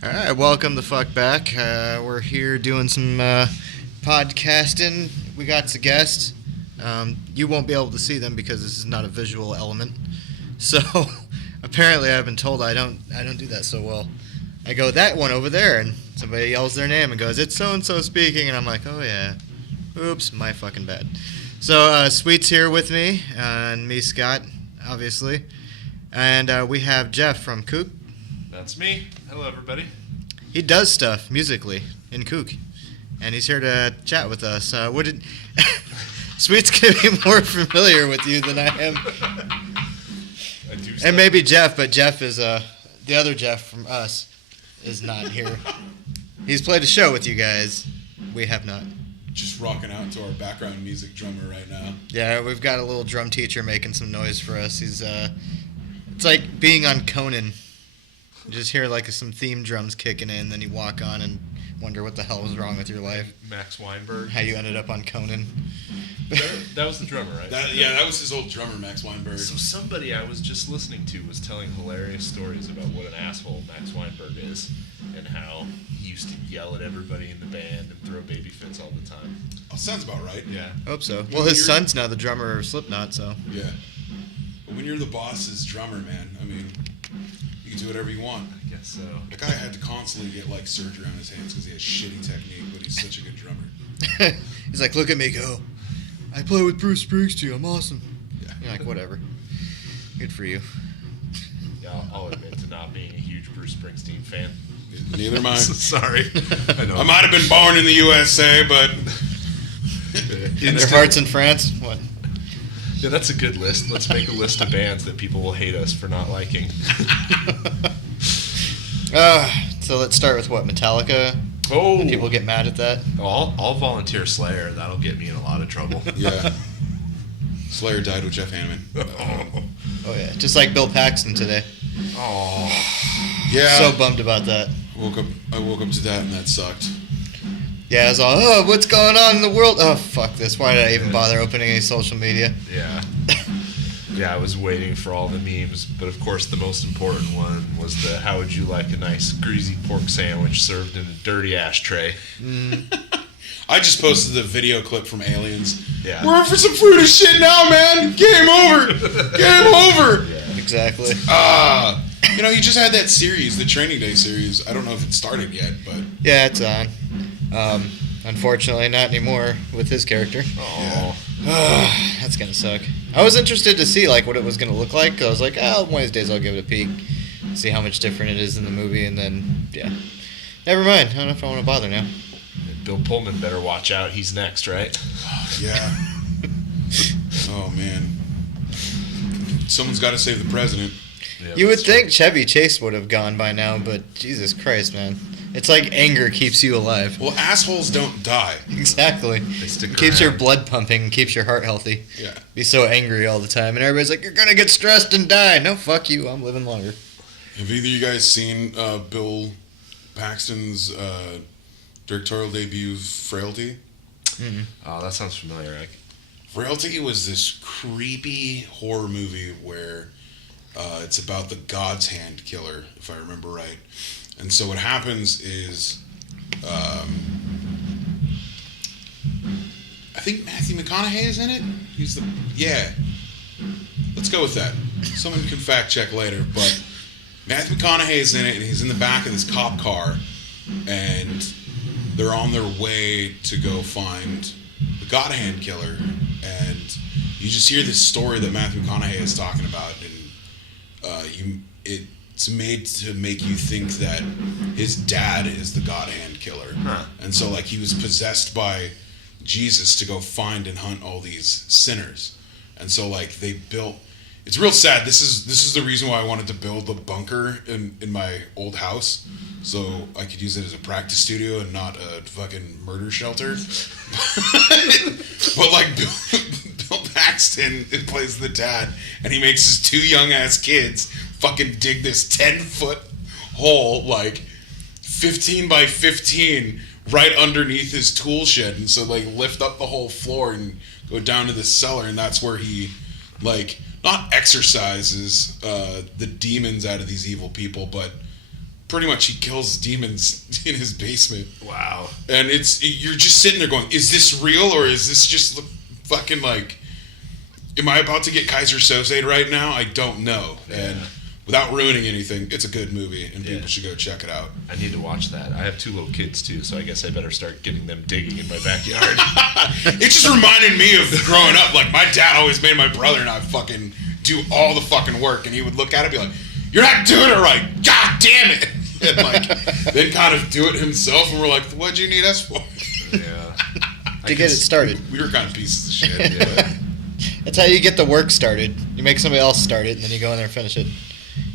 All right, welcome the fuck back. We're here doing some podcasting. We got a guest. You won't be able to see them because this is not a visual element. So apparently, I've been told I don't do that so well. I go that one over there, and somebody yells their name and goes, "It's so and so speaking," and I'm like, "Oh yeah, oops, my fucking bad." So Sweet's here with me, and me, Scott, obviously, and we have Jeff from Kook. That's me. Hello, everybody. He does stuff musically in Kook, and he's here to chat with us. Sweet's gonna be more familiar with you than I am, I do and maybe Jeff, but Jeff is the other Jeff from us is not here. He's played a show with you guys. We have not. Just rocking out to our background music drummer right now. Yeah, we've got a little drum teacher making some noise for us. He's it's like being on Conan. You just hear like some theme drums kicking in, then you walk on and wonder what the hell was wrong with your life. Max Weinberg. How you ended up on Conan. That was the drummer, right? That was his old drummer, Max Weinberg. So somebody I was just listening to was telling hilarious stories about what an asshole Max Weinberg is and how he used to yell at everybody in the band and throw baby fits all the time. Oh, sounds about right. Yeah. Hope so. Well, his son's now the drummer of Slipknot, so. Yeah. But when you're the boss's drummer, man, I mean, you can do whatever you want. I guess so. That guy had to constantly get like surgery on his hands because he has shitty technique, but he's such a good drummer. He's like, look at me go. I play with Bruce Springsteen. I'm awesome. Yeah. You're like, whatever. Good for you. Yeah, I'll admit to not being a huge Bruce Springsteen fan. Neither am I. Sorry. I know. I might have been born in the USA, but And their heart's in France? What? Yeah, that's a good list. Let's make a list of bands that people will hate us for not liking. So let's start with what? Metallica? Oh. People get mad at that? I'll volunteer Slayer. That'll get me in a lot of trouble. yeah. Slayer died with Jeff Hanneman. Oh, yeah. Just like Bill Paxton today. Oh. Yeah. So bummed about that. I woke up to that and that sucked. Yeah, I was all, oh, what's going on in the world? Oh, fuck this. Why did I even bother opening any social media? Yeah. Yeah, I was waiting for all the memes, but of course the most important one was the how would you like a nice greasy pork sandwich served in a dirty ashtray. I just posted the video clip from Aliens. Yeah. We're in for some fruity shit now, man. Game over. Game over. Yeah. Exactly. He just had that series, the Training Day series. I don't know if it started yet, but Yeah, it's on. Unfortunately, not anymore with his character. Oh. That's gonna suck. I was interested to see like what it was gonna look like. 'Cause I was like, oh, one of these days I'll give it a peek, see how much different it is in the movie, and then yeah, never mind. I don't know if I want to bother now. Bill Pullman better watch out. He's next, right? yeah. Oh man, someone's got to save the president. Yeah, You would that's think Chevy Chase would have gone by now, but Jesus Christ, man, it's like anger keeps you alive. Well, assholes don't die. Exactly. They stick Keeps your around. blood pumping, keeps your heart healthy. Yeah. Be so angry all the time, and everybody's like, "You're gonna get stressed and die." No, fuck you. I'm living longer. Have either of you guys seen Bill Paxton's directorial debut, Frailty? Oh, that sounds familiar. Frailty was this creepy horror movie where it's about the God's Hand killer, if I remember right. And so what happens is, I think Matthew McConaughey is in it. Yeah. Let's go with that. Someone can fact check later, but Matthew McConaughey is in it, and he's in the back of this cop car, and they're on their way to go find the God Hand killer, and you just hear this story that Matthew McConaughey is talking about, and it's made to make you think that his dad is the God Hand killer, and so like he was possessed by Jesus to go find and hunt all these sinners, and so like they built. It's real sad. This is the reason why I wanted to build a bunker in my old house, so I could use it as a practice studio and not a fucking murder shelter. But like Bill Paxton plays the dad, and he makes his two young ass kids fucking dig this 10-foot hole, like 15 by 15, right underneath his tool shed, and so like lift up the whole floor and go down to the cellar, and that's where he like not exorcises the demons out of these evil people, but pretty much he kills demons in his basement. Wow. And you're just sitting there going, is this real or is this just fucking like, am I about to get Kaiser Soze right now? I don't know. Yeah. And without ruining anything, it's a good movie and people should go check it out. I need to watch that. I have 2 little kids too, so I guess I better start getting them digging in my backyard. It just reminded me of growing up. Like, my dad always made my brother and I fucking do all the fucking work, and he would look at it and be like, you're not doing it right. God damn it. And like, then kind of do it himself, and we're like, what'd you need us for? Yeah. To get it started. We were kind of pieces of shit. Yeah. That's how you get the work started. You make somebody else start it, and then you go in there and finish it.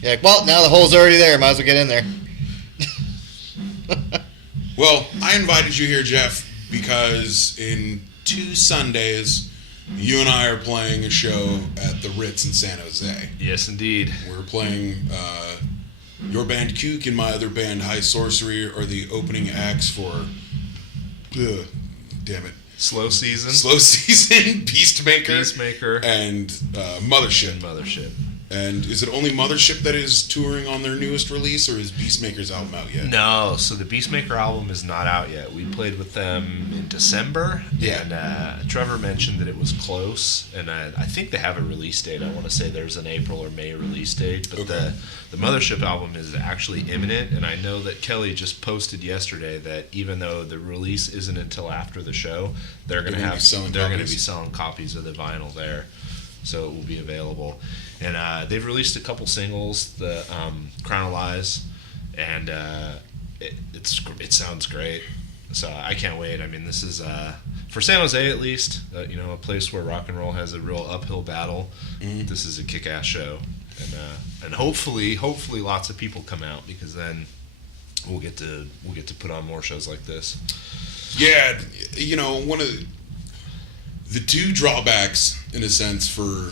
You're like, well, now the hole's already there. Might as well get in there. Well, I invited you here, Jeff, because in 2 Sundays, you and I are playing a show at the Ritz in San Jose. Yes, indeed. We're playing your band Kook and my other band High Sorcery are the opening acts for damn it. Slow Season, Beastmaker, and Mothership. And is it only Mothership that is touring on their newest release, or is Beastmaker's album out yet? No, so the Beastmaker album is not out yet. We played with them in December, and Trevor mentioned that it was close, and I think they have a release date. I want to say there's an April or May release date, but the Mothership album is actually imminent, and I know that Kelly just posted yesterday that even though the release isn't until after the show, they're going to be selling copies of the vinyl there. So it will be available. And they've released a couple singles, the Crown of Lies, and it sounds great. So I can't wait. I mean, this is, for San Jose at least, a place where rock and roll has a real uphill battle. Mm-hmm. This is a kick-ass show. And hopefully lots of people come out, because then we'll get to put on more shows like this. Yeah, one of the 2 drawbacks, in a sense, for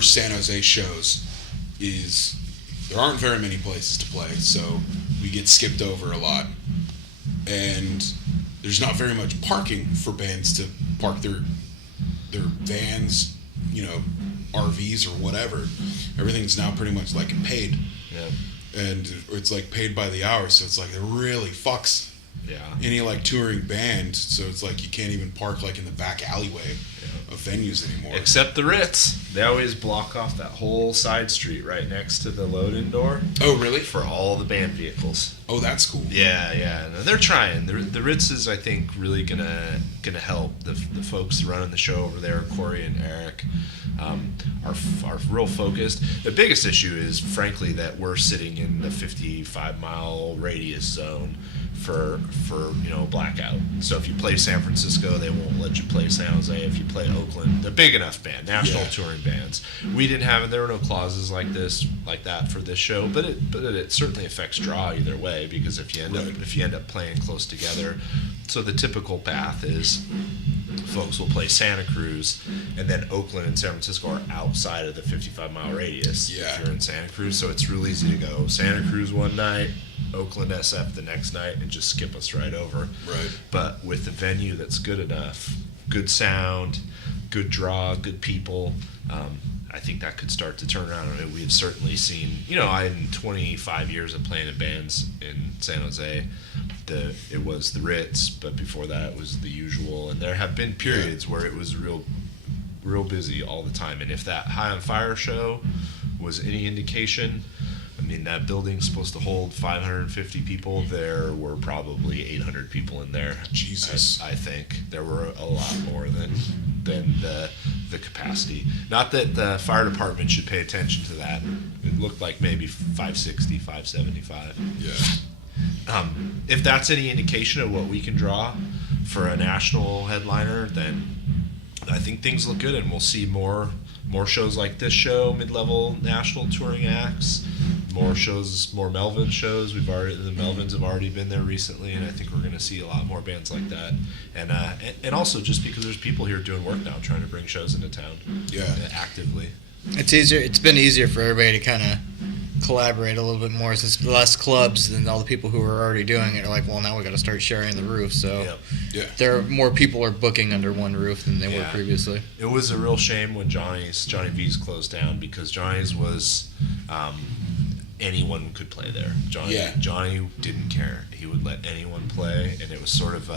San Jose shows is there aren't very many places to play, so we get skipped over a lot. And there's not very much parking for bands to park their vans, RVs or whatever. Everything's now pretty much like paid. Yeah. And it's like paid by the hour, so it's like it really fucks any like touring band, so it's like you can't even park like in the back alleyway of venues anymore. Except the Ritz. They always block off that whole side street right next to the load-in door. Oh, really? For all the band vehicles. Oh, that's cool. Yeah. No, they're trying. The Ritz is, I think, really gonna help. The folks running the show over there, Corey and Eric, are real focused. The biggest issue is, frankly, that we're sitting in the 55-mile radius zone for blackout. So if you play San Francisco, they won't let you play San Jose. If you play Oakland, they're big enough band, national touring bands. We didn't have it. There were no clauses like that for this show, but it certainly affects draw either way, because if you end up playing close together, so the typical path is folks will play Santa Cruz, and then Oakland and San Francisco are outside of the 55-mile radius if you're in Santa Cruz. So it's real easy to go Santa Cruz one night, Oakland SF the next night, and just skip us right over. Right. But with the venue that's good enough, good sound, good draw, good people, I think that could start to turn around. I mean, we've certainly seen, in 25 years of playing in bands in San Jose, it was the Ritz, but before that it was the Usual, and there have been periods where it was real busy all the time. And if that High on Fire show was any indication, I mean, that building's supposed to hold 550 people. There were probably 800 people in there. Jesus. I think there were a lot more than the capacity. Not that the fire department should pay attention to that. It looked like maybe 560, 575. Yeah. If that's any indication of what we can draw for a national headliner, then I think things look good, and we'll see more shows like this show, mid-level national touring acts, more shows, more Melvin shows. The Melvins have already been there recently, and I think we're going to see a lot more bands like that. And also just because there's people here doing work now, trying to bring shows into town, actively. It's easier. It's been easier for everybody to kind of collaborate a little bit more, since less clubs than all the people who are already doing it are like, well, now we got to start sharing the roof. So there are more people are booking under one roof than they were previously. It was a real shame when Johnny V's closed down, because Johnny's was anyone could play there. Johnny didn't care. He would let anyone play, and it was sort of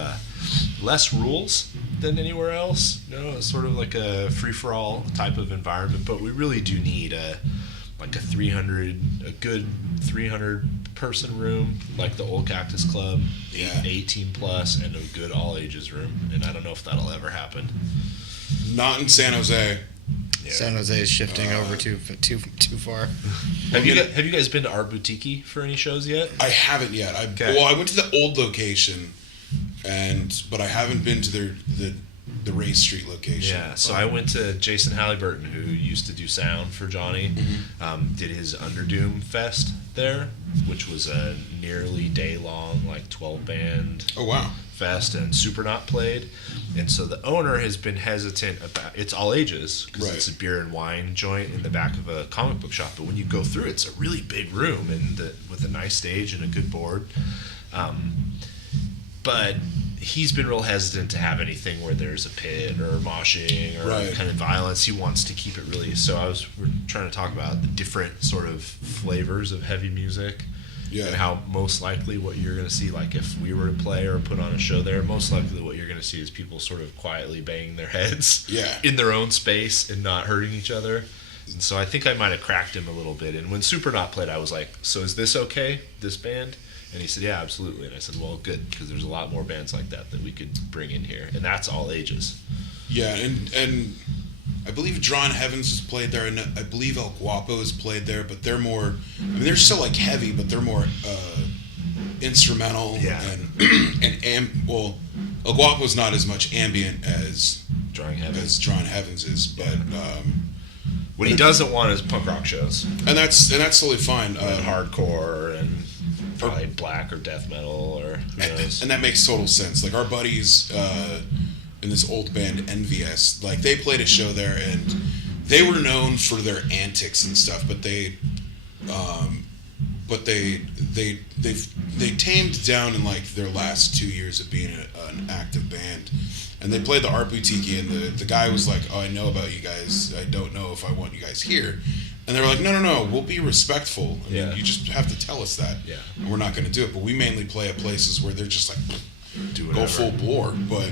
less rules than anywhere else. You know, it's sort of like a free-for-all type of environment, but we really do need a good 300-person room, like the old Cactus Club, 18 plus, and a good all-ages room. And I don't know if that'll ever happen. Not in San Jose. Yeah. San Jose is shifting over too far. Have you guys been to Art Boutique for any shows yet? I haven't yet. I went to the old location, but I haven't been to the Ray Street location. Yeah, so I went to Jason Halliburton, who used to do sound for Johnny, did his Underdoom Fest there, which was a nearly day-long, 12-band fest, and Supernaut played. And so the owner has been hesitant about, it's all ages, because it's a beer and wine joint in the back of a comic book shop, but when you go through, it's a really big room and with a nice stage and a good board. But he's been real hesitant to have anything where there's a pit or moshing or kind of violence. He wants to keep it really. So we're trying to talk about the different sort of flavors of heavy music, and how most likely what you're going to see, like if we were to play or put on a show there, most likely what you're going to see is people sort of quietly banging their heads in their own space and not hurting each other. And so I think I might have cracked him a little bit. And when Supernaut played, I was like, so is this okay, this band? And he said, yeah, absolutely. And I said, well, good, because there's a lot more bands like that we could bring in here. And that's all ages. Yeah, and I believe Drawn Heavens has played there, and I believe El Guapo has played there, but they're more, they're still heavy, but they're more instrumental. Yeah. Well, El Guapo's not as much ambient as Drawn Heavens is, but... what he doesn't want is punk rock shows. And that's totally fine. Hardcore and... probably black or death metal or who knows. And that makes total sense. Like our buddies in this old band NVS, they played a show there and they were known for their antics and stuff, but they tamed down in their last 2 years of being an active band. And they played the Art Boutique, and the guy was like, oh, I know about you guys. I don't know if I want you guys here. And they were like, no, we'll be respectful. I mean, you just have to tell us that. Yeah. And we're not going to do it. But we mainly play at places where they're just go full bore. But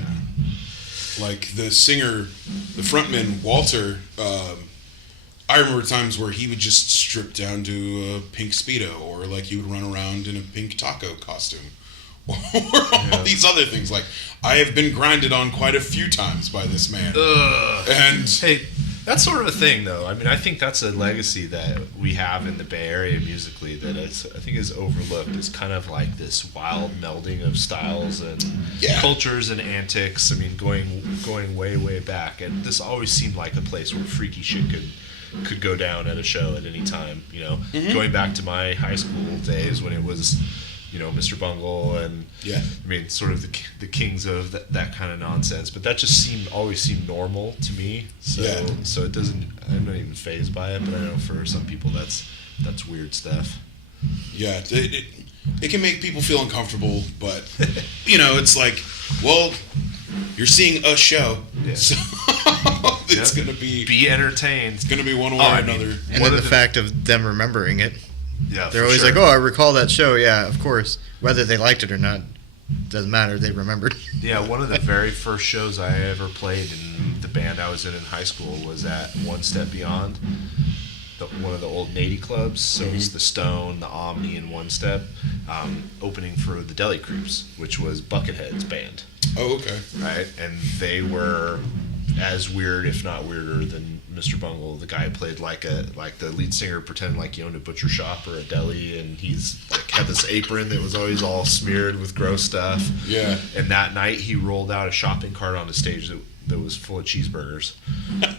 the singer, the frontman, Walter, I remember times where he would just strip down to a pink Speedo, or he would run around in a pink taco costume. Or all these other things. I have been grinded on quite a few times by this man. And hey, that's sort of a thing, though. I mean, I think that's a legacy that we have in the Bay Area musically that I think is overlooked. It's kind of like this wild melding of styles and cultures and antics. I mean, going way, way back. And this always seemed like a place where freaky shit could go down at a show at any time. Going back to my high school days when it was... Mr. Bungle and sort of the kings of that kind of nonsense. But that just always seemed normal to me. So it doesn't. I'm not even fazed by it. But I know for some people that's weird stuff. Yeah, it can make people feel uncomfortable. But it's well, you're seeing a show, so it's gonna be entertained. It's gonna be one way or another. And then the fact of them remembering it. Yeah, they're always like, oh, I recall that show. Yeah, of course. Whether they liked it or not, doesn't matter. They remembered. Yeah, one of the very first shows I ever played in the band I was in high school was at One Step Beyond, one of the old Nady clubs. So it's the Stone, the Omni, and One Step, opening for the Deli Creeps, which was Buckethead's band. Oh, okay. Right, and they were as weird, if not weirder, than Mr. Bungle. The guy played like the lead singer pretended like he owned a butcher shop or a deli, and he's had this apron that was always all smeared with gross stuff. Yeah. And that night he rolled out a shopping cart on the stage that was full of cheeseburgers,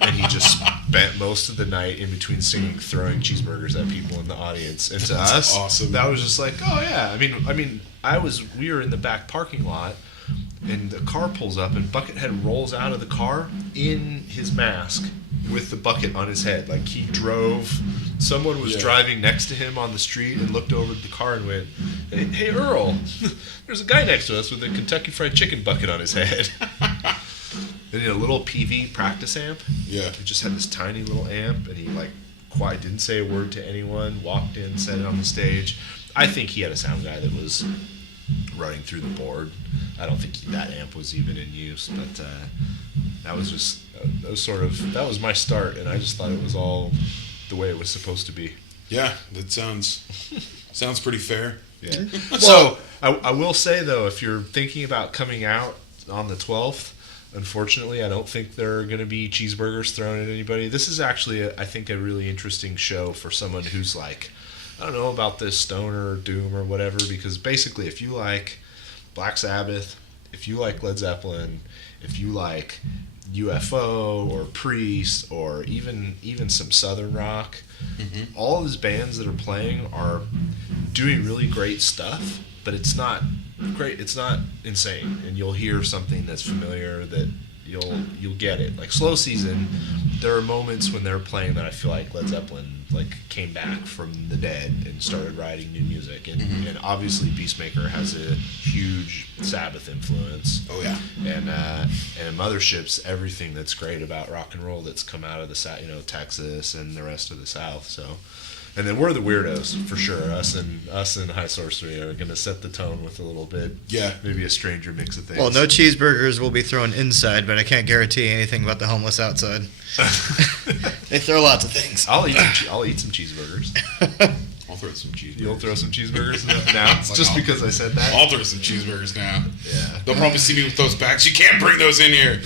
and he just spent most of the night in between singing throwing cheeseburgers at people in the audience. And to us, awesome. That was just like, oh yeah. I mean, we were in the back parking lot. And the car pulls up, and Buckethead rolls out of the car in his mask with the bucket on his head. Like he drove, someone was driving next to him on the street and looked over at the car and went, hey Earl, there's a guy next to us with a Kentucky Fried Chicken bucket on his head. And a little PV practice amp. Yeah. He just had this tiny little amp, and he didn't say a word to anyone, walked in, said it on the stage. I think he had a sound guy that was running through the board. I don't think that amp was even in use, but that was my start, and I just thought it was all the way it was supposed to be. Yeah, that sounds pretty fair. Yeah. So I will say though, if you're thinking about coming out on the 12th, unfortunately, I don't think there are going to be cheeseburgers thrown at anybody. This is actually, I think, a really interesting show for someone who's like, I don't know about this stoner or doom or whatever, because basically if you like Black Sabbath, if you like Led Zeppelin, if you like UFO or Priest or even some Southern rock, all these bands that are playing are doing really great stuff, but it's not great, it's not insane, and you'll hear something that's familiar that you'll get it. Like Slow Season, there are moments when they're playing that I feel like Led Zeppelin came back from the dead and started writing new music, and obviously Beastmaker has a huge Sabbath influence. Oh yeah. And Mothership's everything that's great about rock and roll that's come out of the Texas and the rest of the South. So, and then we're the weirdos for sure. Us and High Sorcery are going to set the tone with a little bit. Yeah. Maybe a stranger mix of things. Well, no cheeseburgers will be thrown inside, but I can't guarantee anything about the homeless outside. They throw lots of things. I'll eat some cheeseburgers. I'll throw some cheeseburgers. You'll throw some cheeseburgers now? Just because I said that? I'll throw some cheeseburgers now. Yeah. They'll probably see me with those bags. You can't bring those in here.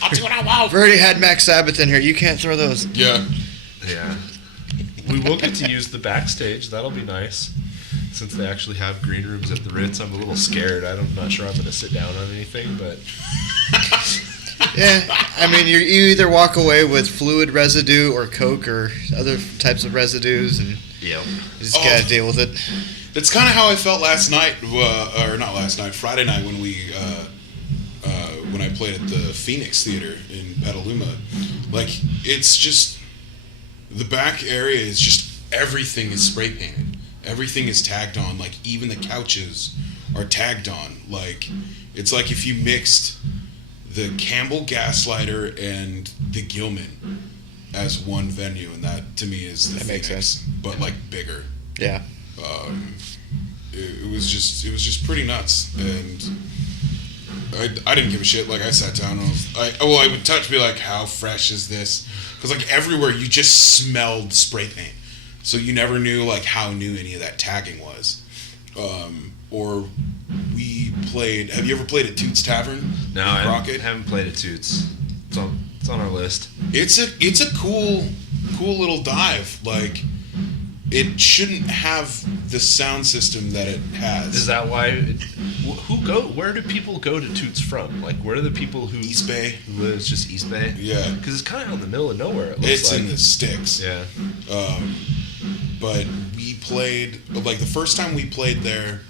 I'll do what I want. I've already had Max Sabbath in here. You can't throw those. Yeah. Yeah. We will get to use the backstage. That'll be nice. Since they actually have green rooms at the Ritz, I'm a little scared. I'm not sure I'm going to sit down on anything, but... Yeah, I mean, you either walk away with fluid residue or Coke or other types of residues, and you just got to deal with it. That's kind of how I felt last night, or not last night, Friday night when I played at the Phoenix Theater in Petaluma. Like, it's just, the back area is just, everything is spray painted. Everything is tagged on. Like, even the couches are tagged on. Like, it's like if you mixed the Campbell Gaslighter and the Gilman as one venue, and that to me is the Phoenix, makes sense. But like bigger. Yeah. It was just pretty nuts, and I didn't give a shit. Like, I sat down and I would touch, be like, how fresh is this? Because like everywhere you just smelled spray paint, so you never knew like how new any of that tagging was. Or we played. Have you ever played at Toots Tavern? No, I haven't played at Toots. It's on our list. It's a cool little dive. Like, it shouldn't have the sound system that it has. Is that why? Where do people go to Toots from? Like, where are the people who East Bay? Who lives just East Bay? Yeah, because it's kind of out in the middle of nowhere. It's in the sticks. Yeah. But we played, like, the first time we played there,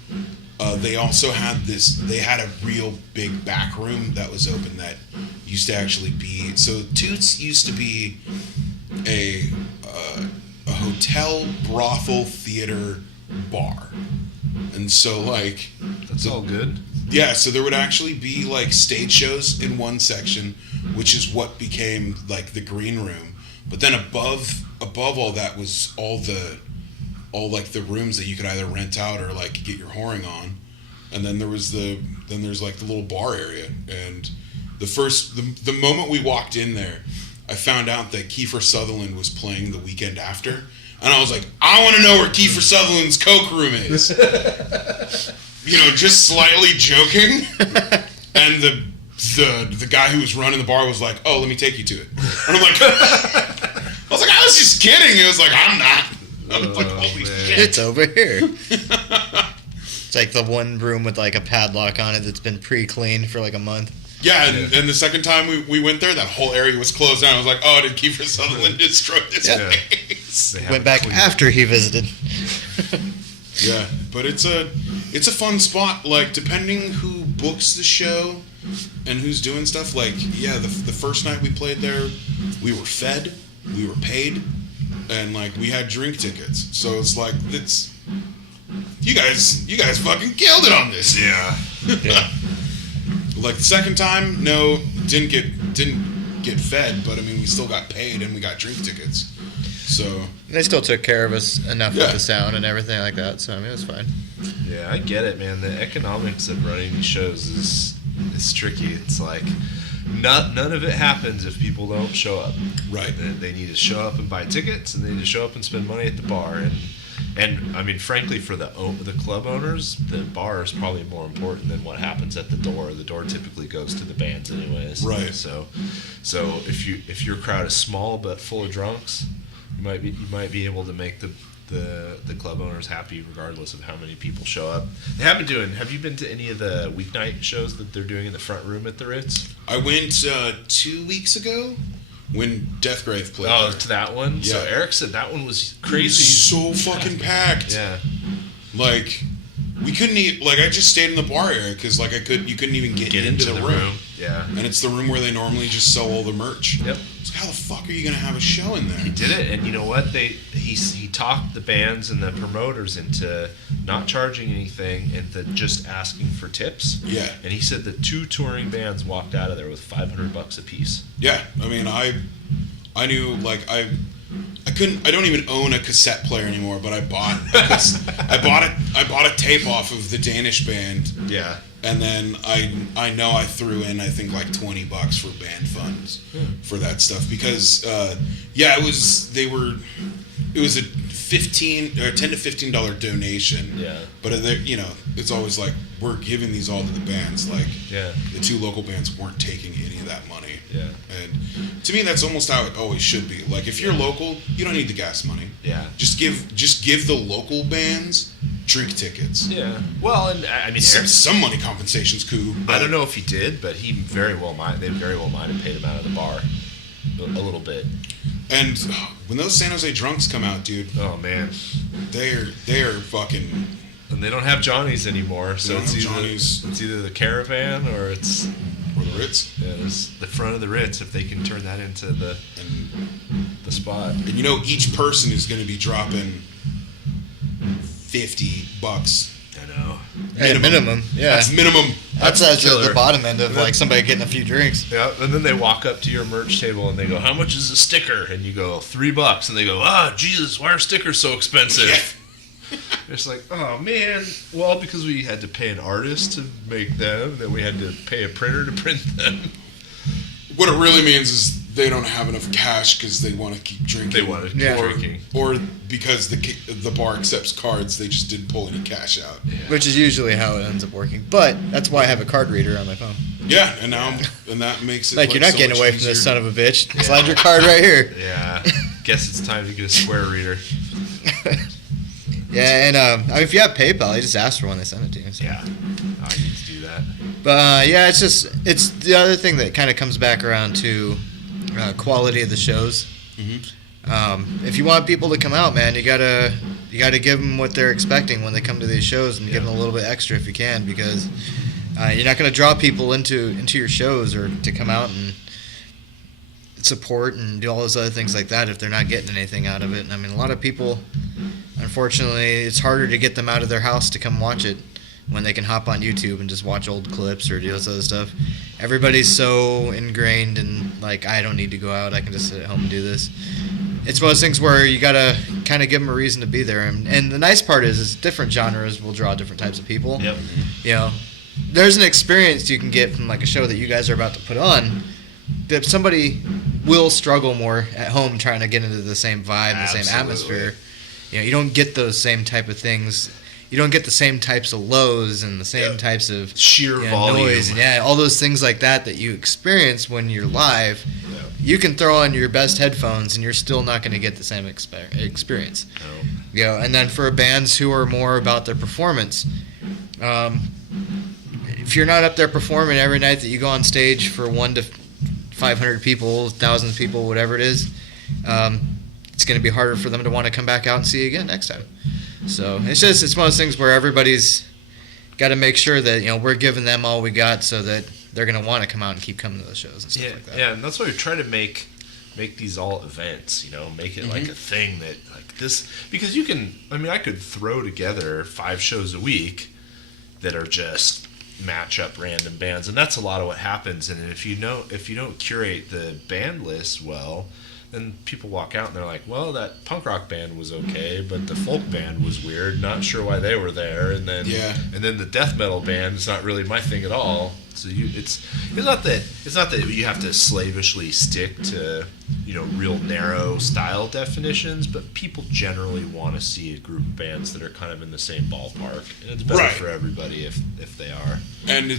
they also had they had a real big back room that was open that used to actually be, so Toots used to be a hotel, brothel, theater, bar. And so, like... That's all good. Yeah, so there would actually be, like, stage shows in one section, which is what became, like, the green room. But then above all that was all the rooms that you could either rent out or like get your whoring on, and then there's like the little bar area. And the moment we walked in there, I found out that Kiefer Sutherland was playing the weekend after, and I was like, I want to know where Kiefer Sutherland's coke room is. Just slightly joking, and the guy who was running the bar was like, oh, let me take you to it. And I'm like, I was just kidding. It was like, I'm not. I'm like, holy shit. It's over here. It's like the one room with like a padlock on it that's been pre-cleaned for like a month. Yeah, and the second time we went there, that whole area was closed down. I was like, oh, did Kiefer Sutherland destroy this place? Went back after he visited. Yeah, but it's a fun spot. Like, depending who books the show and who's doing stuff. Like, yeah, the first night we played there, we were fed, we were paid, and like we had drink tickets. So it's like, you guys fucking killed it on this. Yeah. Like, the second time, no, didn't get fed, but I mean, we still got paid and we got drink tickets. So they still took care of us enough Yeah. with the sound and everything like that. So I mean, it was fine. Yeah, I get it, man. The economics of running these shows is tricky. It's like none of it happens if people don't show up. right. They need to show up and buy tickets, and they need to show up and spend money at the bar. And I mean, frankly, for the club owners, the bar is probably more important than what happens at the door. The door typically goes to the bands, anyways. Right. So if your crowd is small but full of drunks, you might be able to make the club owners happy regardless of how many people show up. Have you been to any of the weeknight shows that they're doing in the front room at the Ritz? I went 2 weeks ago when Deathgrave played. Oh, there. to that one? Yeah. So Eric said that one was It crazy. was so fucking packed. Yeah. Like, we couldn't eat. Like, I just stayed in the bar area because like you couldn't even get into the room. Yeah. And it's the room where they normally just sell all the merch. Yep. So how the fuck are you gonna have a show in there? He did it, and you know what? He talked the bands and the promoters into not charging anything and just asking for tips. Yeah. And he said the 2 touring bands walked out of there with $500 a piece. Yeah. I mean, I knew like I don't even own a cassette player anymore, but I bought a tape off of the Danish band. Yeah. And then I know I threw in I think like $20 for band funds for that stuff because it was a $10 to $15 donation. Yeah. But it's always like we're giving these all to the bands. Like Yeah. the 2 local bands weren't taking any of that money. Yeah. And to me that's almost how it always should be. Like if you're local, you don't need the gas money. Yeah. Just give the local bands drink tickets. Yeah. Well, and I mean, Some money compensation's cool. I don't know if he did, but he very well might. They very well might have paid him out of the bar a little bit. And when those San Jose drunks come out, dude, Oh man. they're fucking. And they don't have Johnny's anymore, so don't it's have either, Johnny's. it's either the Caravan or it's Or the Ritz. it's the front of the Ritz if they can turn that into the spot. And each person is going to be dropping $50. I know. At minimum, yeah. That's minimum. That's killer. the bottom end of like somebody getting a few drinks. Yeah, and then they walk up to your merch table and they go, "How much is a sticker?" And you go, $3. And they go, "Ah, Jesus, why are stickers so expensive?" Yeah. It's like, oh man, well, because we had to pay an artist to make them, then we had to pay a printer to print them. What it really means is they don't have enough cash because they want to keep drinking. They wanted to keep Yeah. drinking. Or because the bar accepts cards, they just didn't pull any cash out. Yeah. Which is usually how it ends up working. But that's why I have a card reader on my phone. Yeah, and now and that makes it Like, you're not so getting much away from easier. this son of a bitch. Slide your card right here. Yeah. Guess it's time to get a Square reader. Yeah, and I mean, if you have PayPal, you just ask for one, they send it to you. So. Yeah. I need to do that. But yeah, it's the other thing that kind of comes back around to quality of the shows. Mm-hmm. If you want people to come out, man, you gotta give them what they're expecting when they come to these shows, and give them a little bit extra if you can, because you're not gonna draw people into your shows or to come out and support and do all those other things like that if they're not getting anything out of it. And I mean, a lot of people, unfortunately, it's harder to get them out of their house to come watch it when they can hop on YouTube and just watch old clips or do this other stuff. Everybody's so ingrained in, like, I don't need to go out, I can just sit at home and do this. It's one of those things where you gotta kind of give them a reason to be there. And the nice part is different genres will draw different types of people. Yep. You know, there's an experience you can get from like a show that you guys are about to put on that somebody will struggle more at home trying to get into the same vibe and the same Absolutely. atmosphere. You know, you don't get those same type of things. You don't get the same types of lows and the same types of Sheer volume. noise and all those things like that you experience when you're live. Yeah. You can throw on your best headphones and you're still not going to get the same experience. No. You know, and then for bands who are more about their performance, if you're not up there performing every night that you go on stage for 1 to 500 people, 1,000 people, whatever it is, it's going to be harder for them to want to come back out and see you again next time. So it's one of those things where everybody's got to make sure that, you know, we're giving them all we got so that they're going to want to come out and keep coming to those shows and stuff like that. Yeah, and that's why we try to make these all events, you know, make it like a thing that, like this, because you can, I mean, I could throw together 5 shows a week that are just match up random bands, and that's a lot of what happens. And if you don't curate the band list well, And people walk out and they're like, well, that punk rock band was okay, but the folk band was weird. Not sure why they were there. And then the death metal band is not really my thing at all. So it's not that you have to slavishly stick to, you know, real narrow style definitions, but people generally want to see a group of bands that are kind of in the same ballpark, and it's better for everybody if they are. And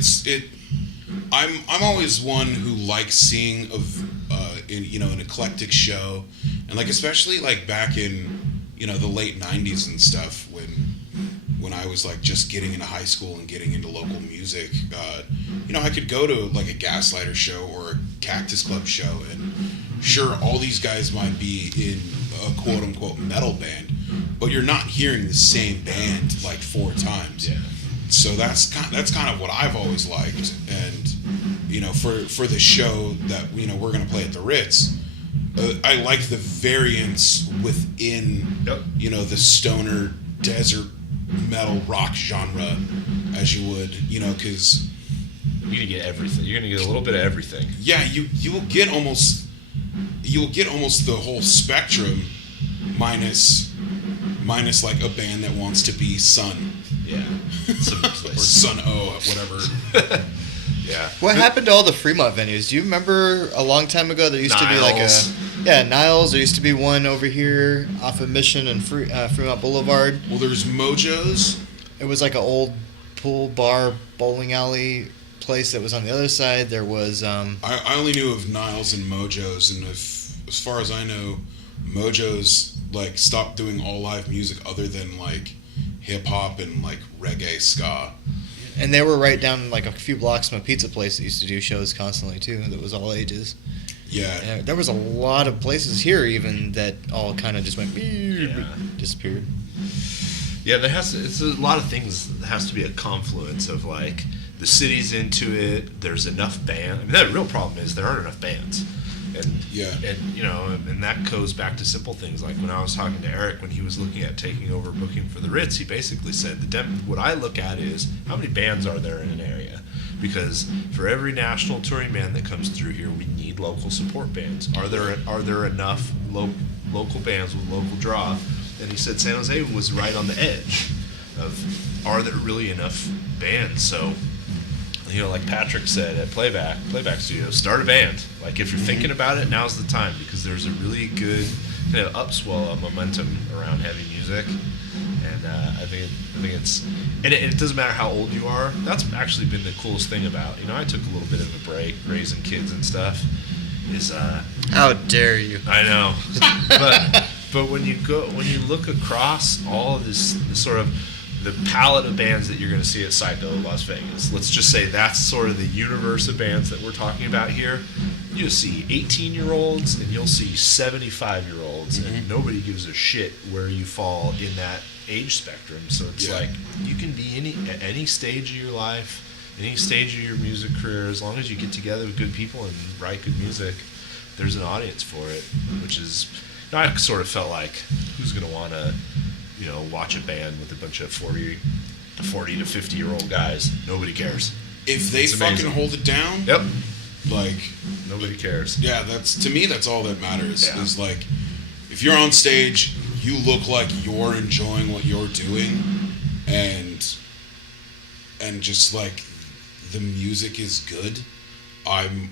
I'm always one who likes seeing an eclectic show, and like especially like back in, you know, the late 90s and stuff, when I was like just getting into high school and getting into local music, you know, I could go to like a Gaslighter show or a Cactus Club show, and sure, all these guys might be in a quote unquote metal band, but you're not hearing the same band like 4 times. Yeah. So that's kind of what I've always liked. And, you know, for the show that, you know, we're going to play at the Ritz, I like the variance within, you know, the stoner desert metal rock genre, as you would, you know, because you're going to get everything. You're going to get a little bit of everything. Yeah, you will get almost the whole spectrum, minus like a band that wants to be Sun. Yeah. Or Sun O, whatever. Yeah. What happened to all the Fremont venues? Do you remember a long time ago there used to be like Niles. There used to be one over here off of Mission and Fremont Boulevard. Well, there's Mojo's. It was like an old pool bar bowling alley place that was on the other side. There was I only knew of Niles and Mojo's, and as far as I know, Mojo's like stopped doing all live music other than like hip hop and like reggae ska. And they were right down like a few blocks from a pizza place that used to do shows constantly too. That was all ages. Yeah. There was a lot of places here even that all kind of just went disappeared. Yeah, it's a lot of things. There has to be a confluence of like the city's into it. There's enough band. I mean, the real problem is there aren't enough bands. And you know, and that goes back to simple things like when I was talking to Eric when he was looking at taking over booking for the Ritz, he basically said what I look at is how many bands are there in an area, because for every national touring band that comes through here, we need local support bands. Are there enough local bands with local draw? And he said San Jose was right on the edge of are there really enough bands? So, you know, like Patrick said at Playback Studio, start a band. Like if you're thinking about it, now's the time, because there's a really good kind of upswell of momentum around heavy music, and I think it's and it doesn't matter how old you are. That's actually been the coolest thing about, you know, I took a little bit of a break raising kids and stuff. How dare you? I know, but when you look across all of this sort of the palette of bands that you're going to see at Psycho Las Vegas, let's just say that's sort of the universe of bands that we're talking about here. You'll see 18-year-olds and you'll see 75-year-olds, and nobody gives a shit where you fall in that age spectrum. So it's like you can be at any stage of your life, any stage of your music career, as long as you get together with good people and write good music, there's an audience for it, which is, I sort of felt like, who's going to want to, you know, watch a band with a bunch of 40 to 50-year-old guys? Nobody cares. If they fucking hold it down, like nobody cares. Yeah, to me that's all that matters. Yeah. Is like if you're on stage, you look like you're enjoying what you're doing, and just like the music is good. I'm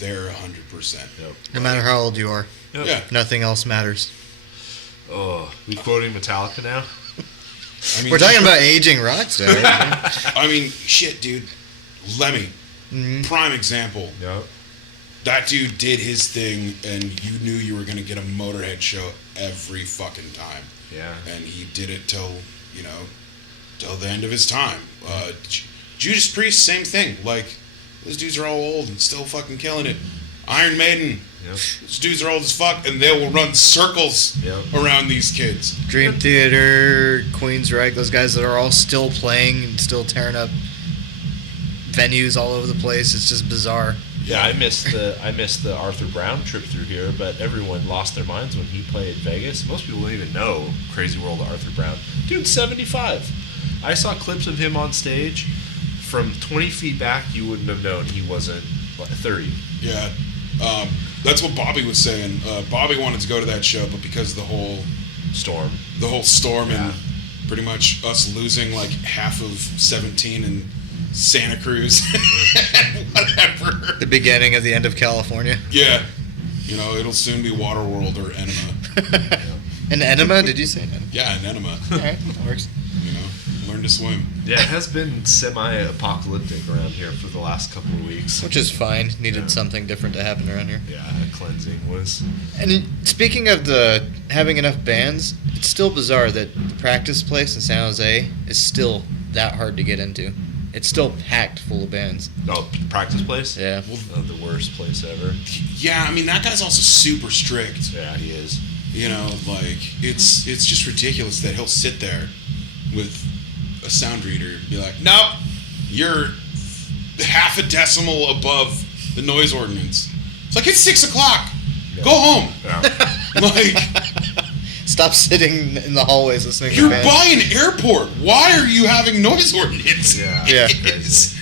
there 100%. No matter how old you are. Yeah. Nothing else matters. Oh, we quoting Metallica now? I mean, we're talking about aging rock stars. I mean, shit, dude. Lemmy, prime example. Yep. That dude did his thing, and you knew you were going to get a Motorhead show every fucking time. Yeah. And he did it till the end of his time. Judas Priest, same thing. Like, those dudes are all old and still fucking killing it. Iron Maiden. Yep. Those dudes are old as fuck, and they will run circles around these kids. Dream Theater, Queensryche, those guys that are all still playing and still tearing up venues all over the place. It's just bizarre. Yeah, I missed the Arthur Brown trip through here, but everyone lost their minds when he played Vegas. Most people don't even know Crazy World of Arthur Brown. Dude's 75. I saw clips of him on stage. From 20 feet back, you wouldn't have known he wasn't 30. Yeah. That's what Bobby was saying. Bobby wanted to go to that show, but because of the whole storm, and pretty much us losing like half of 17 in Santa Cruz, whatever. The beginning of the end of California. Yeah, it'll soon be Waterworld or Enema. An enema? Did you say an enema? Yeah, an enema. All right, that works. Learn to swim. Yeah, it has been semi-apocalyptic around here for the last couple of weeks. Which is fine. Needed something different to happen around here. Yeah, cleansing was. And speaking of having enough bands, it's still bizarre that the practice place in San Jose is still that hard to get into. It's still packed full of bands. Oh, practice place? Yeah. The worst place ever. Yeah, I mean, that guy's also super strict. Yeah, he is. It's just ridiculous that he'll sit there with a sound reader and be like, nope, you're half a decimal above the noise ordinance. It's like, it's 6 o'clock. Yeah. Go home. Yeah. Stop sitting in the hallways listening You're to bands. by an airport. Why are you having noise ordinance? Yeah. It's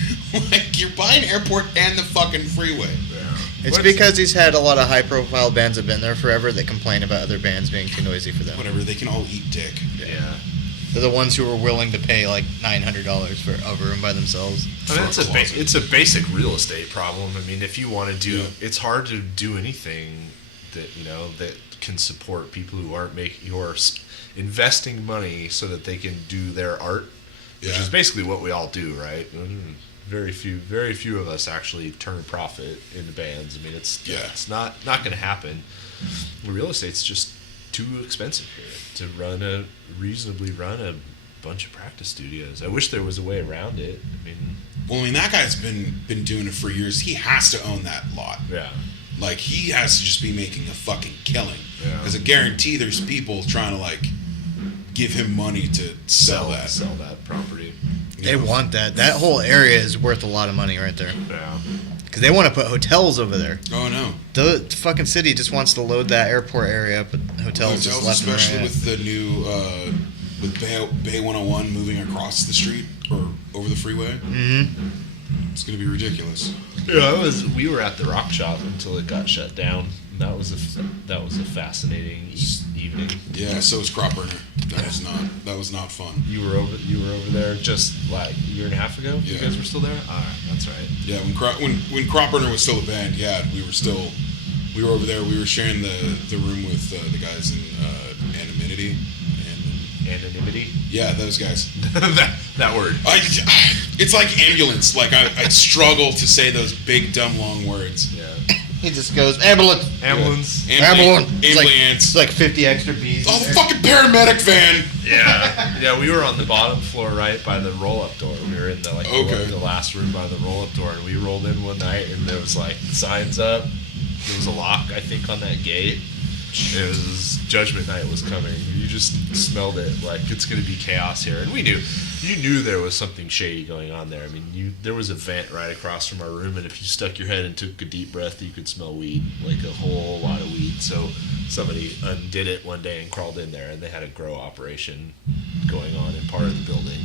like, you're by an airport and the fucking freeway. Yeah. It's because he's had a lot of high-profile bands that have been there forever that complain about other bands being too noisy for them. Whatever, they can all eat dick. Yeah. They're the ones who are willing to pay like $900 for a room by themselves. I mean, it's a basic real estate problem. I mean, if you want to do, it's hard to do anything that that can support people who are investing money so that they can do their art, which is basically what we all do, right? Very few of us actually turn profit into bands. I mean, it's not going to happen. Real estate's just too expensive here to reasonably run a bunch of practice studios. I wish there was a way around it. I mean, that guy's been doing it for years. He has to own that lot. Yeah. Like, he has to just be making a fucking killing. Yeah. Because I guarantee there's people trying to, like, give him money to sell that property. They want that. That whole area is worth a lot of money right there. Yeah. Because they want to put hotels over there. Oh, no. The fucking city just wants to load that airport area up with hotels just left and right. Especially with the new, with Bay 101 moving across the street or over the freeway. Mm-hmm. It's going to be ridiculous. Yeah, we were at the rock shop until it got shut down. That was a fascinating evening. Yeah, so was Crop Burner. That was not fun. You were over there just like a year and a half ago. Yeah. You guys were still there. That's right. Yeah, when Crop Burner was still a band, we were over there. We were sharing the room with the guys in Anonymity. Anonymity? Yeah, those guys. that word. It's like ambulance. Like I struggle to say those big dumb long words. Yeah. He just goes, ambulance. Ambulance. Yeah. Ambulance. It's like 50 extra B's. Oh, the fucking paramedic van. Yeah. Yeah, we were on the bottom floor right by the roll-up door. We were in the last room by the roll-up door, and we rolled in one night, and there was like signs up. There was a lock, I think, on that gate. It was Judgment Night was coming. You just smelled it, like it's going to be chaos here, and you knew there was something shady going on there. I mean, there was a vent right across from our room, and if you stuck your head and took a deep breath, you could smell weed, like a whole lot of weed. So somebody undid it one day and crawled in there, and they had a grow operation going on in part of the building.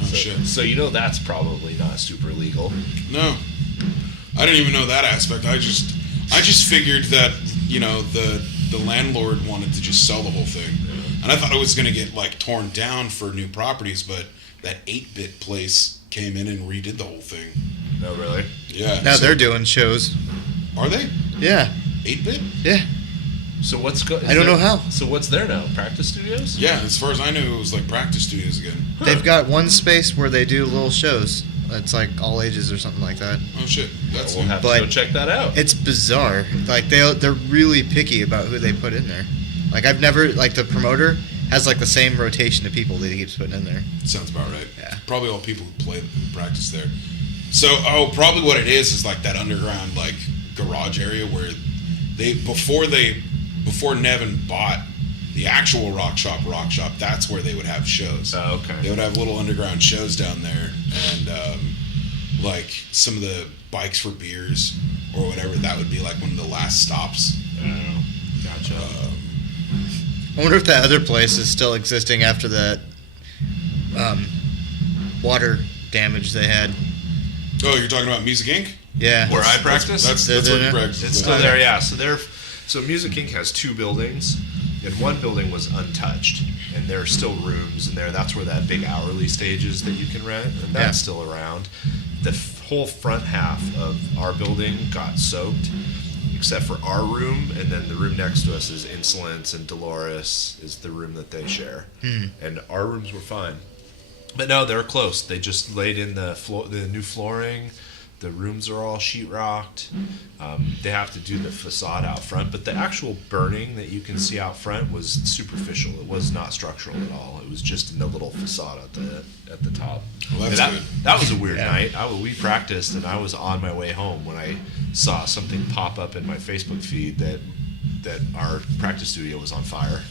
Oh, shit. So that's probably not super legal. No, I didn't even know that aspect. I just figured that the landlord wanted to just sell the whole thing, and I thought it was going to get like torn down for new properties, but that 8-bit place came in and redid the whole thing. No, really? Yeah. Now they're doing shows. Are they? Yeah. 8-bit? Yeah. So I don't know how. So what's there now? Practice studios? Yeah, as far as I knew, it was like practice studios again. Huh. They've got one space where they do little shows. It's like all ages or something like that. Oh shit, that's we'll have to go check that out. It's bizarre. Like they're really picky about who they put in there. Like I've never the promoter has like the same rotation of people that he keeps putting in there. Sounds about right. Yeah. Probably all people who practice there. So probably what it is like that underground like garage area where before Nevin bought the actual rock shop, that's where they would have shows. Oh, okay. They would have little underground shows down there, and like some of the bikes for beers or whatever. That would be like one of the last stops. Oh, gotcha. I wonder if that other place is still existing after that water damage they had. Oh, you're talking about Music Inc.? Yeah. Where I practice? That's where you practice. It's still there, yeah. So Music Inc. has 2 buildings, and one building was untouched, and there are still rooms in there. That's where that big hourly stage is that you can rent, and that's still around. The whole front half of our building got soaked, except for our room, and then the room next to us is Insolence, and Dolores is the room that they share. And our rooms were fine. But no, they're close. They just laid in the new flooring. The rooms are all sheetrocked. They have to do the facade out front, but the actual burning that you can see out front was superficial. It was not structural at all. It was just in the little facade at the top. Well, that's good. That was a weird night. We practiced, and I was on my way home when I saw something pop up in my Facebook feed that our practice studio was on fire.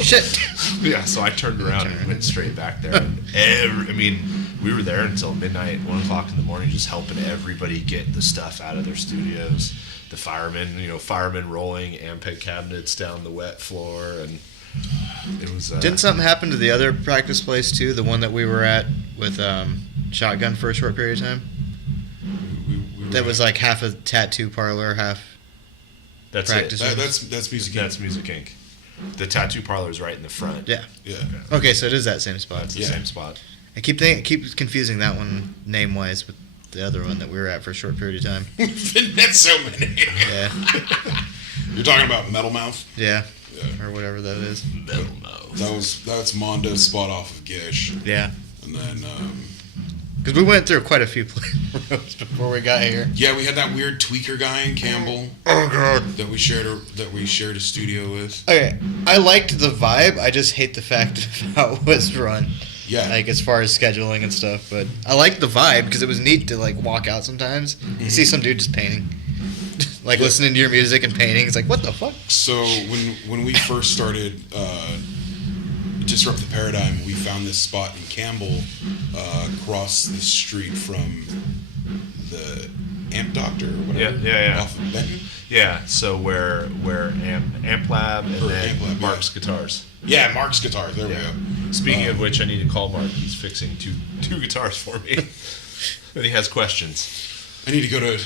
Shit. Yeah, so I turned around and went straight back there. And we were there until midnight, 1 o'clock in the morning, just helping everybody get the stuff out of their studios. The firemen rolling Ampeg cabinets down the wet floor, and it was. Didn't something happen to the other practice place too? The one that we were at with Shotgun for a short period of time. That was like half a tattoo parlor, half. That's practice. That's Music Inc. That's Music Inc. The tattoo parlor is right in the front. Yeah. Yeah. Okay, so it is that same spot. It's the same spot. I keep confusing that one name wise with the other one that we were at for a short period of time. That's so many. Yeah. You're talking about Metal Mouth? Yeah. Or whatever that is. Metal Mouth. That's Mondo's spot off of Gish. Yeah. And then because we went through quite a few rooms before we got here. yeah, we had that weird tweaker guy in Campbell. Oh god. That we shared a studio with. Okay, I liked the vibe. I just hate the fact of how it was run. Yeah. Like as far as scheduling and stuff, but I liked the vibe because it was neat to like walk out sometimes and see some dude just painting, like listening to your music and painting. It's like, what the fuck? So when we first started Disrupt the Paradigm, we found this spot in Campbell, across the street from the Amp Doctor or whatever. Yeah. Off of Benton. Yeah, so where Amp Lab and then Amp Lab, Mark's Guitars. Yeah, Mark's Guitars. There we go. Speaking of which, I need to call Mark. He's fixing two guitars for me. But he has questions. I need to go to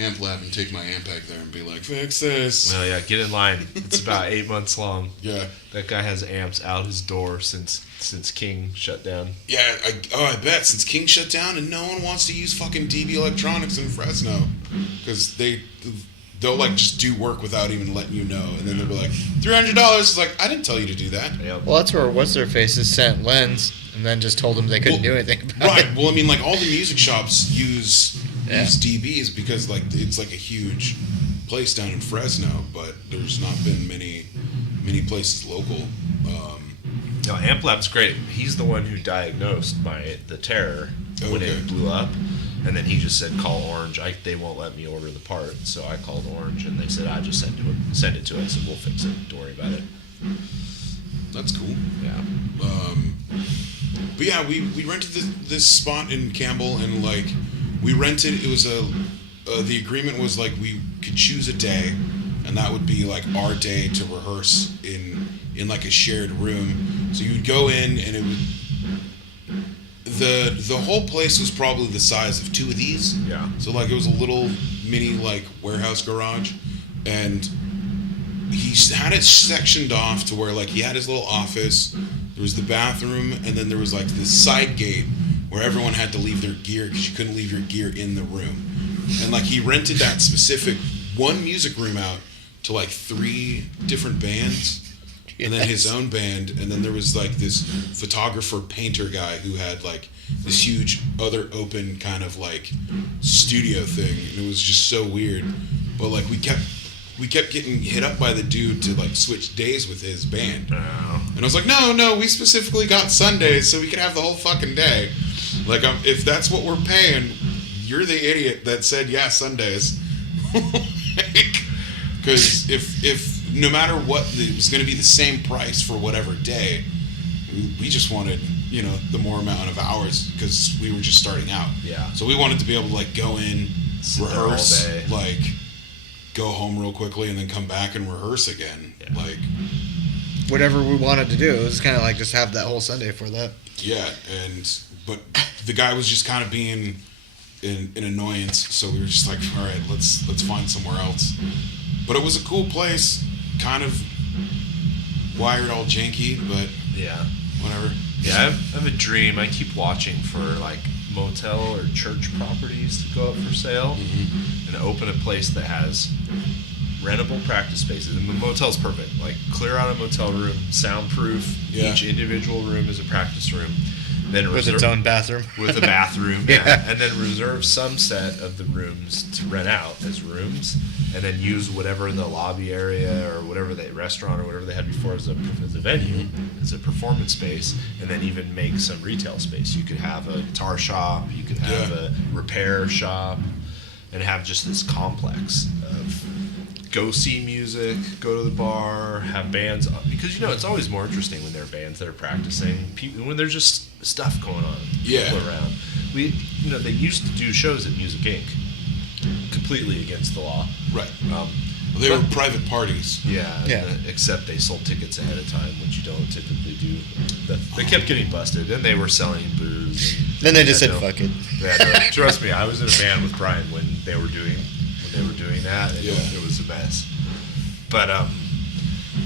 Amp Lab and take my Ampeg there and be like, fix this. Well, yeah, get in line. It's about 8 months long. Yeah. That guy has amps out his door since King shut down. Yeah, I bet. Since King shut down and no one wants to use fucking DB Electronics in Fresno. Because they'll like just do work without even letting you know. And then they'll be like, $300. It's like, I didn't tell you to do that. Yep. Well, that's where What's-Their-Faces sent Lens and then just told them they couldn't do anything about Right. it. Well, I mean, like all the music shops use DBs because like it's like a huge place down in Fresno, but there's not been many places local. No, Amp Lab's great. He's the one who diagnosed the Terror when it blew up. And then he just said, call Orange. They won't let me order the part. So I called Orange, and they said, I just send it to us, and we'll fix it. Don't worry about it. That's cool. Yeah. But yeah, we rented this spot in Campbell, and like we rented. It was the agreement was like we could choose a day, and that would be like our day to rehearse in like a shared room. So you would go in, and it would. The whole place was probably the size of 2 of these. Yeah. So like it was a little mini like warehouse garage, and he had it sectioned off to where like he had his little office. There was the bathroom, and then there was like this side gate where everyone had to leave their gear because you couldn't leave your gear in the room. And like he rented that specific one music room out to like 3 different bands. And then his own band, and then there was like this photographer painter guy who had like this huge other open kind of like studio thing, and it was just so weird. But like we kept getting hit up by the dude to like switch days with his band, and I was like, no, we specifically got Sundays so we could have the whole fucking day. Like if that's what we're paying, you're the idiot that said Sundays. Because if no matter what, it was going to be the same price for whatever day. We just wanted, the more amount of hours because we were just starting out. Yeah. So we wanted to be able to like go in, Sit there rehearse, all day. like go home real quickly, and then come back and rehearse again. Yeah. Like Whatever we wanted to do, it was kind of like just have that whole Sunday for that. yeah, but the guy was just kind of being an annoyance. So we were just like, all right, let's find somewhere else. But it was a cool place, kind of wired all janky, but Yeah. whatever. Yeah, I have a dream. I keep watching for like motel or church properties to go up for sale and open a place that has rentable practice spaces. And the motel's perfect. Like clear out a motel room, soundproof. Yeah. Each individual room is a practice room. Then With its own bathroom. with a bathroom, Yeah. and then reserve some set of the rooms to rent out as rooms, and then use whatever the lobby area or whatever the restaurant or whatever they had before as a venue, as a performance space, and then even make some retail space. You could have a guitar shop, you could have a repair shop, and have just this complex of go see music, go to the bar, have bands, because it's always more interesting when there are bands that are practicing, when there's just stuff going on, people around. They used to do shows at Music Inc. completely against the law. Right. They were private parties. Yeah. Except they sold tickets ahead of time, which you don't typically do. They kept getting busted. Then they were selling booze. Then they just said, fuck it. Yeah, no, trust me, I was in a band with Brian when they were doing that, and it was a mess.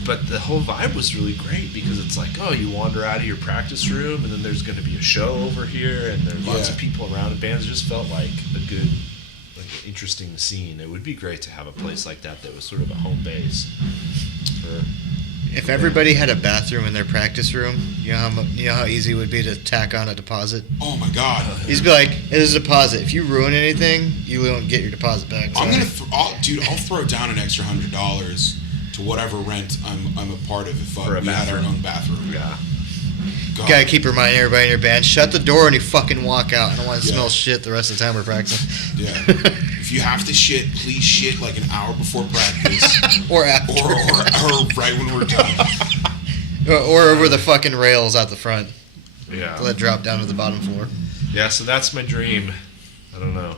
But the whole vibe was really great because it's like, you wander out of your practice room, and then there's going to be a show over here, and there's lots of people around. And bands just felt like a good, interesting scene. It would be great to have a place like that was sort of a home base for. If everybody had a bathroom in their practice room, you know how easy it would be to tack on a deposit? Oh my God. You just be like, "There's a deposit. If you ruin anything, you don't get your deposit back." I'm gonna, I'll throw down an extra $100 to whatever rent I'm a part of if we had our own bathroom. Yeah. God. Gotta keep reminding everybody in your band, shut the door and you fucking walk out. I don't want to smell shit the rest of the time we're practicing. Yeah. If you have to shit, please shit like an hour before practice. Or after. Or right when we're done. Or over the fucking rails out the front. Yeah. Let it drop down to the bottom floor. Yeah, so that's my dream. I don't know.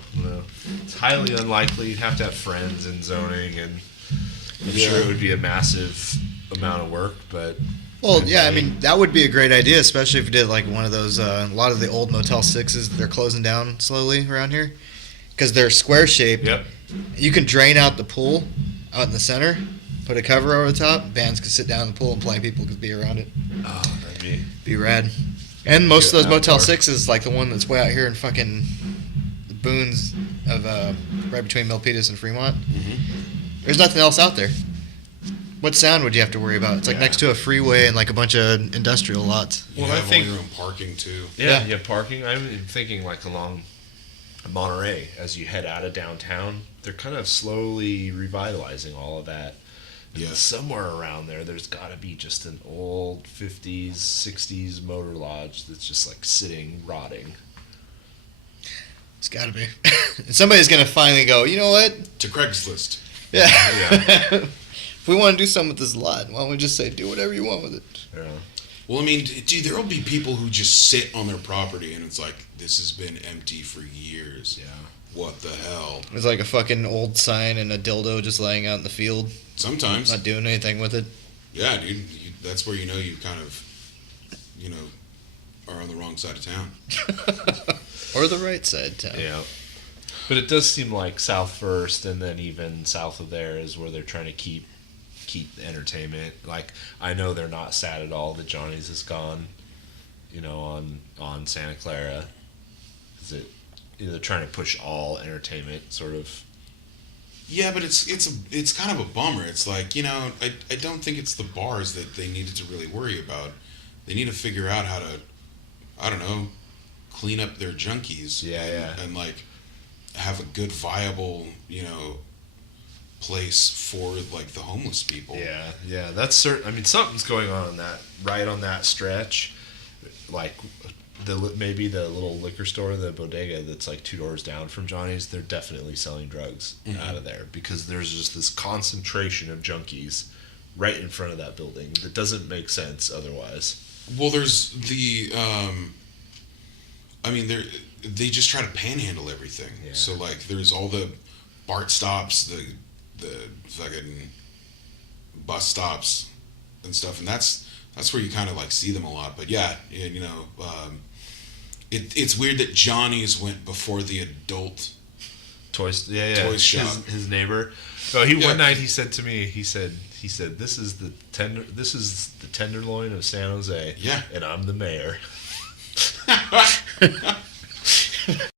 It's highly unlikely. You'd have to have friends in zoning, and I'm sure it would be a massive amount of work, but... Well, yeah, I mean, that would be a great idea, especially if you did like one of those, a lot of the old Motel 6s, they're closing down slowly around here. Because they're square-shaped. Yep. You can drain out the pool out in the center, put a cover over the top, bands can sit down in the pool and play, people could be around it. Oh, that'd be rad. And most of those Motel 6s, like the one that's way out here in fucking the boons of right between Milpitas and Fremont, there's nothing else out there. What sound would you have to worry about? It's like next to a freeway and like a bunch of industrial lots. You have all your own parking too. Yeah, parking. I'm thinking like along Monterey as you head out of downtown. They're kind of slowly revitalizing all of that. Yeah. Somewhere around there's got to be just an old 50s, 60s motor lodge that's just like sitting, rotting. It's got to be. Somebody's going to finally go, you know what? To Craigslist. Yeah. If we want to do something with this lot, why don't we just say do whatever you want with it? Yeah. Well, I mean, dude, there will be people who just sit on their property and it's like, this has been empty for years. Yeah. What the hell? It's like a fucking old sign and a dildo just laying out in the field. Sometimes. Not doing anything with it. Yeah, dude. That's where you kind of, are on the wrong side of town. Or the right side of town. Yeah. But it does seem like South First and then even south of there is where they're trying to keep the entertainment. Like, I know they're not sad at all that Johnny's is gone, on Santa Clara. They're trying to push all entertainment sort of. Yeah, but it's kind of a bummer. It's like, I don't think it's the bars that they needed to really worry about. They need to figure out how to, I don't know, clean up their junkies. Yeah. And like have a good viable, place for like the homeless people. Yeah, that's certain. I mean, something's going on on that stretch, like maybe the little liquor store, the bodega that's like 2 doors down from Johnny's. They're definitely selling drugs out of there because there's just this concentration of junkies right in front of that building that doesn't make sense otherwise. Well, there's the, they just try to panhandle everything. Yeah. So like, there's all the BART stops, the fucking bus stops and stuff, and that's where you kind of like see them a lot. But It's weird that Johnny's went before the adult Toy shop. His neighbor. Oh, one night he said to me, he said, this is the Tenderloin of San Jose. Yeah. And I'm the mayor.